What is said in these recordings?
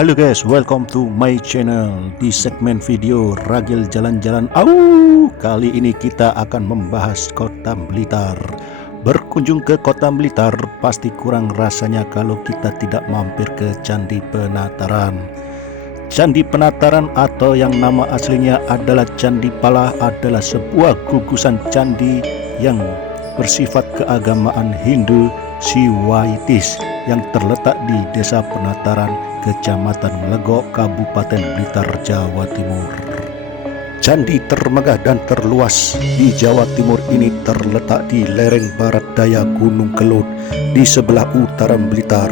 Halo guys, welcome to my channel. Di segmen video Ragil Jalan-Jalan kali ini kita akan membahas Kota Blitar. Berkunjung ke Kota Blitar pasti kurang rasanya kalau kita tidak mampir ke Candi Penataran. Candi Penataran atau yang nama aslinya adalah Candi Pala adalah sebuah gugusan candi yang bersifat keagamaan Hindu Siwaitis yang terletak di Desa Penataran, Kecamatan Legok, Kabupaten Blitar, Jawa Timur. Candi termegah dan terluas di Jawa Timur ini terletak di lereng barat daya Gunung Kelud di sebelah utara Blitar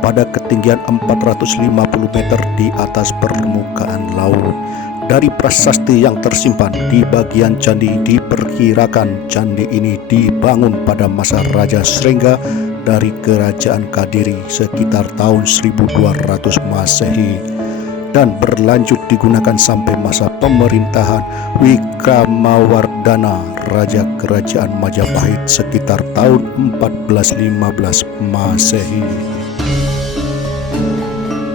pada ketinggian 450 meter di atas permukaan laut. Dari prasasti yang tersimpan di bagian candi diperkirakan candi ini dibangun pada masa Raja Srengga dari Kerajaan Kadiri sekitar tahun 1200 Masehi dan berlanjut digunakan sampai masa pemerintahan Wikramawardhana Raja Kerajaan Majapahit sekitar tahun 1415 Masehi.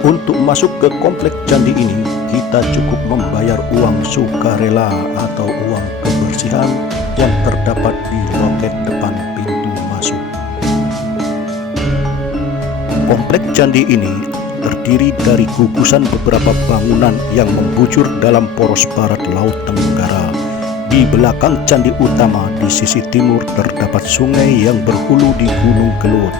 Untuk masuk ke kompleks candi ini, kita cukup membayar uang sukarela atau uang kebersihan yang terdapat di loket depan pintu masuk. Kompleks candi ini terdiri dari gugusan beberapa bangunan yang membujur dalam poros barat Laut Tenggara. Di belakang candi utama di sisi timur terdapat sungai yang berhulu di Gunung Kelud.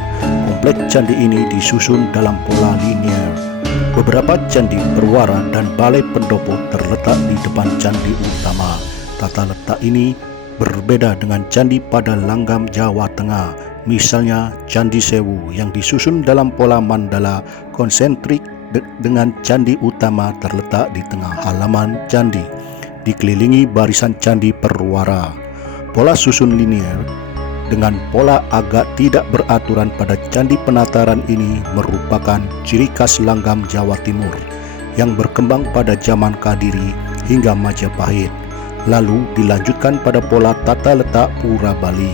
Kompleks candi ini disusun dalam pola linier. Beberapa candi berwara dan balai pendopo terletak di depan candi utama. Tata letak ini berbeda dengan candi pada langgam Jawa Tengah. Misalnya Candi Sewu yang disusun dalam pola mandala konsentrik dengan candi utama terletak di tengah halaman candi, dikelilingi barisan candi perwara. Pola susun linier dengan pola agak tidak beraturan pada Candi Penataran ini merupakan ciri khas langgam Jawa Timur yang berkembang pada zaman Kadiri hingga Majapahit, lalu dilanjutkan pada pola tata letak Pura Bali.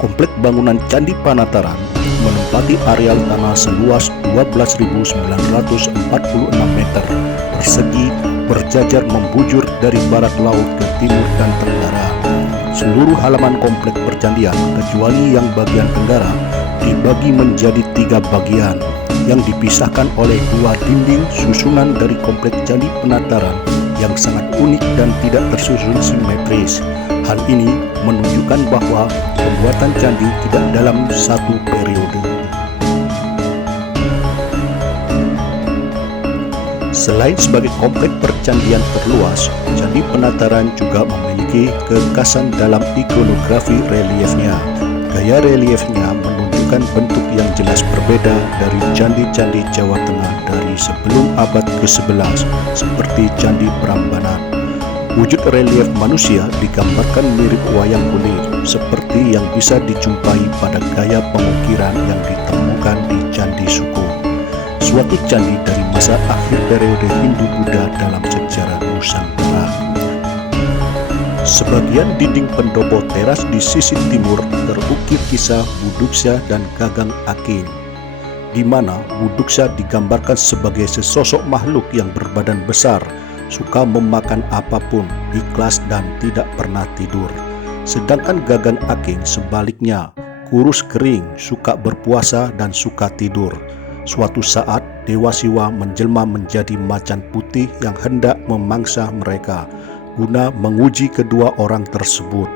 Kompleks bangunan Candi Penataran menempati areal tanah seluas 12.946 meter persegi berjajar membujur dari barat laut ke timur dan tenggara. Seluruh halaman kompleks percandian kecuali yang bagian tenggara dibagi menjadi 3 bagian yang dipisahkan oleh 2 dinding susunan dari kompleks Candi Penataran yang sangat unik dan tidak tersusun simetris. Hal ini menunjukkan bahwa pembuatan candi tidak dalam satu periode. Selain sebagai kompleks percandian terluas, Candi Penataran juga memiliki kekhasan dalam ikonografi reliefnya. Gaya reliefnya menunjukkan bentuk yang jelas berbeda dari candi-candi Jawa Tengah dari sebelum abad ke-11 seperti Candi Prambanan. Wujud relief manusia digambarkan mirip wayang kulit seperti yang bisa dijumpai pada gaya pengukiran yang ditemukan di Candi Suko, suatu candi dari masa akhir periode Hindu-Buddha dalam sejarah Nusantara. Sebagian dinding pendopo teras di sisi timur terukir kisah Buduksa dan Gagang Aking, di mana Buduksa digambarkan sebagai sesosok makhluk yang berbadan besar, suka memakan apapun, ikhlas dan tidak pernah tidur. Sedangkan Gagang Aking sebaliknya, kurus kering, suka berpuasa dan suka tidur. Suatu saat Dewa Siwa menjelma menjadi macan putih yang hendak memangsa mereka guna menguji kedua orang tersebut.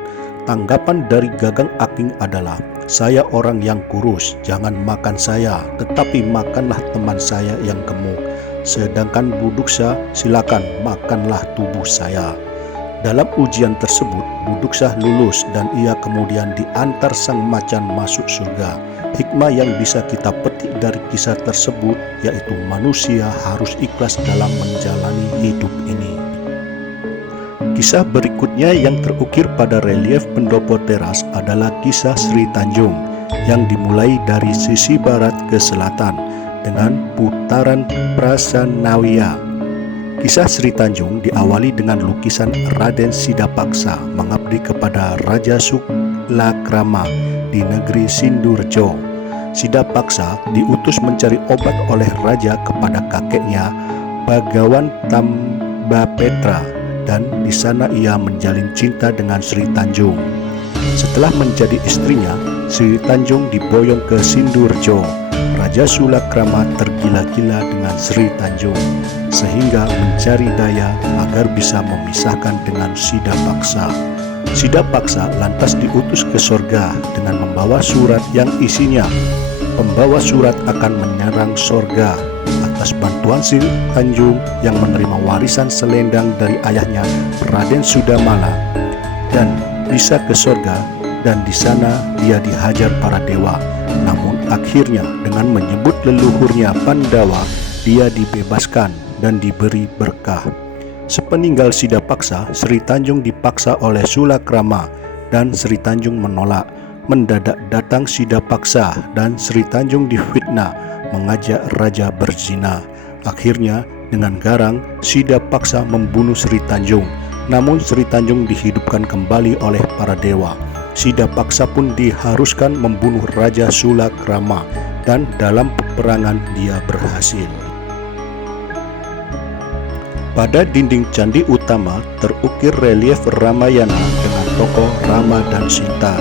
Tanggapan dari Gagang Aking adalah, "Saya orang yang kurus, jangan makan saya, tetapi makanlah teman saya yang gemuk. Sedangkan Buduksa, silakan makanlah tubuh saya." Dalam ujian tersebut, Buduksa lulus dan ia kemudian diantar sang macan masuk surga. Hikmah yang bisa kita petik dari kisah tersebut yaitu manusia harus ikhlas dalam menjalani hidup ini. Kisah berikutnya yang terukir pada relief pendopo teras adalah kisah Sri Tanjung yang dimulai dari sisi barat ke selatan dengan putaran Prasanawiya. Kisah Sri Tanjung diawali dengan lukisan Raden Sidapaksa mengabdi kepada Raja Suklakrama di negeri Sindurjo. Sidapaksa diutus mencari obat oleh raja kepada kakeknya Bagawan Tambapetra, dan di sana ia menjalin cinta dengan Sri Tanjung. Setelah menjadi istrinya, Sri Tanjung diboyong ke Sindurjo. Raja Sulakrama tergila-gila dengan Sri Tanjung sehingga mencari daya agar bisa memisahkan dengan Sidapaksa. Sidapaksa lantas diutus ke sorga dengan membawa surat yang isinya pembawa surat akan menyerang sorga atas bantuan Sri Tanjung yang menerima warisan selendang dari ayahnya Raden Sudamala, dan bisa ke sorga, dan di sana dia dihajar para dewa. Namun akhirnya dengan menyebut leluhurnya Pandawa, dia dibebaskan dan diberi berkah. Sepeninggal Sidapaksa, Sri Tanjung dipaksa oleh Sulakrama dan Sri Tanjung menolak. Mendadak datang Sidapaksa dan Sri Tanjung difitnah mengajak raja berzina. Akhirnya dengan garang Sidapaksa membunuh Sri Tanjung. Namun Sri Tanjung dihidupkan kembali oleh para dewa. Sidapaksa pun diharuskan membunuh Raja Sulakrama, dan dalam peperangan dia berhasil. Pada dinding candi utama terukir relief Ramayana dengan tokoh Rama dan Sita,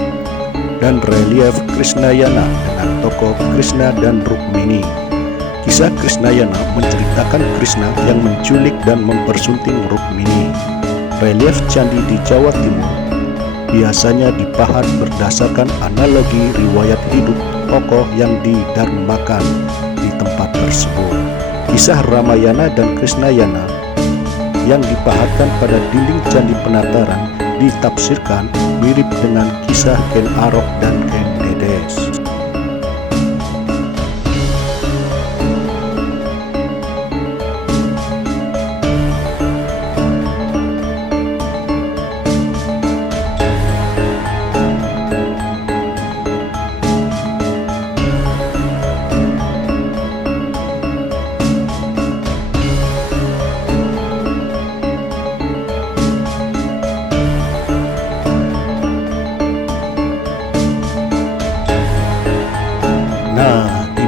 dan relief Krishnayana dengan tokoh Krishna dan Rukmini. Kisah Krishnayana menceritakan Krishna yang menculik dan mempersunting Rukmini. Relief candi di Jawa Timur biasanya dipahat berdasarkan analogi riwayat hidup tokoh yang didharmakan di tempat tersebut. Kisah Ramayana dan Krishnayana yang dipahatkan pada dinding candi Penataran ditafsirkan mirip dengan kisah Ken Arok dan Ken Dedes.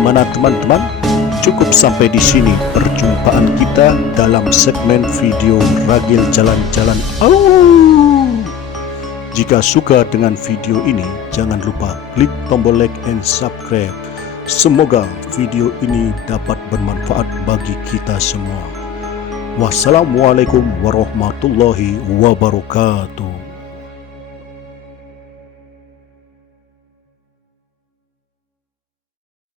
Gimana teman-teman? Cukup sampai di sini perjumpaan kita dalam segmen video Ragil Jalan-Jalan. Jika suka dengan video ini, jangan lupa klik tombol like and subscribe. Semoga video ini dapat bermanfaat bagi kita semua. Wassalamualaikum warahmatullahi wabarakatuh.